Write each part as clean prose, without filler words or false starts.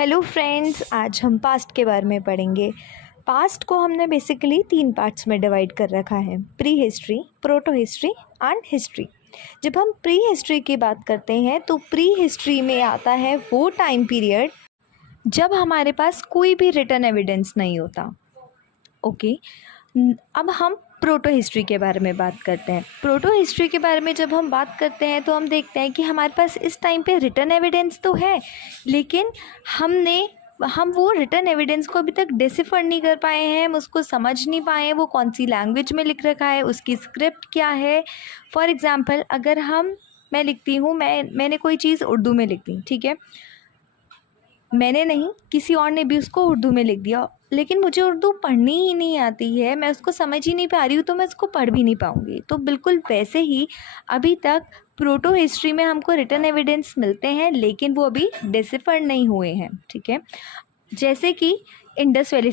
Hello friends, आज हम past के बारे में पढ़ेंगे। पास्ट को हमने बेसिकली 3 पार्ट्स में डिवाइड कर रखा है, pre history, proto history and history. जब हम प्री हिस्ट्री की बात करते हैं तो प्री हिस्ट्री में आता है वो टाइम पीरियड जब हमारे पास कोई भी रिटन एविडेंस नहीं होता। ओके, अब हम प्रोटो हिस्ट्री के बारे में बात करते हैं। प्रोटो हिस्ट्री के बारे में जब हम बात करते हैं तो हम देखते हैं कि हमारे पास इस टाइम पे रिटन एविडेंस तो है, लेकिन हम वो रिटन एविडेंस को अभी तक डिसिफर नहीं कर पाए हैं, हम उसको समझ नहीं पाए हैं, वो कौन सी लैंग्वेज में लिख रखा है, उसकी स्क्रिप्ट क्या है। फॉर एग्ज़ाम्पल, अगर मैं लिखती हूँ, मैंने कोई चीज़ उर्दू में लिख दी, ठीक है, मैंने नहीं, किसी और ने भी उसको उर्दू में लिख दिया, लेकिन मुझे उर्दू पढ़नी ही नहीं आती है, मैं उसको समझ ही नहीं पा रही हूँ, तो मैं उसको पढ़ भी नहीं पाऊँगी। तो बिल्कुल वैसे ही अभी तक प्रोटो हिस्ट्री में हमको रिटन एविडेंस मिलते हैं, लेकिन वो अभी डिसिफर नहीं हुए हैं, ठीक है। जैसे कि इंडस वैली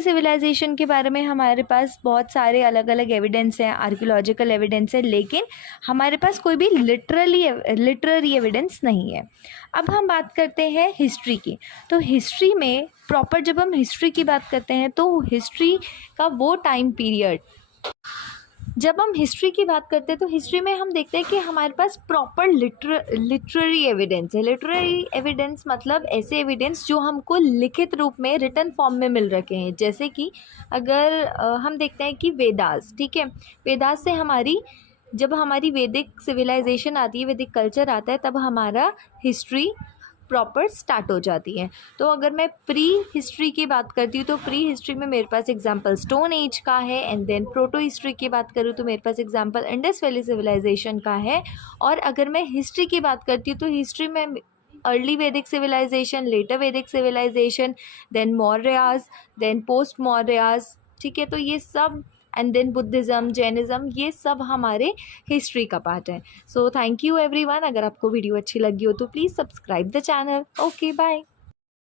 सिविलाइजेशन के बारे में हमारे पास बहुत सारे अलग अलग एविडेंस हैं, आर्कियोलॉजिकल एविडेंस है, लेकिन हमारे पास कोई भी लिटरेरी एविडेंस नहीं है। अब हम बात करते हैं हिस्ट्री की। तो हिस्ट्री में प्रॉपर जब हम हिस्ट्री की बात करते हैं तो हिस्ट्री का वो टाइम पीरियड, जब हम हिस्ट्री की बात करते हैं तो हिस्ट्री में हम देखते हैं कि हमारे पास प्रॉपर लिटरेरी एविडेंस है। लिटरेरी एविडेंस मतलब ऐसे एविडेंस जो हमको लिखित रूप में रिटन फॉर्म में मिल रखे हैं। जैसे कि अगर हम देखते हैं कि वेदास, ठीक है, वेदास से जब हमारी वैदिक सिविलाइजेशन आती है, वैदिक कल्चर आता है, तब हमारा हिस्ट्री प्रॉपर स्टार्ट हो जाती है। तो अगर मैं प्री हिस्ट्री की बात करती हूँ तो प्री हिस्ट्री में मेरे पास एग्जांपल स्टोन एज का है, एंड देन प्रोटो हिस्ट्री की बात करूँ तो मेरे पास एग्जांपल इंडस वैली सिविलाइजेशन का है। और अगर मैं हिस्ट्री की बात करती हूँ तो हिस्ट्री में early Vedic civilization, later Vedic civilization, then Mauryas, then post Mauryas, ठीक है। तो ये सब, एंड देन बुद्धिज़्म, जैनिज़्म, ये सब हमारे हिस्ट्री का पार्ट है। So thank you everyone. अगर आपको वीडियो अच्छी लगी हो तो please subscribe the channel. Okay, bye.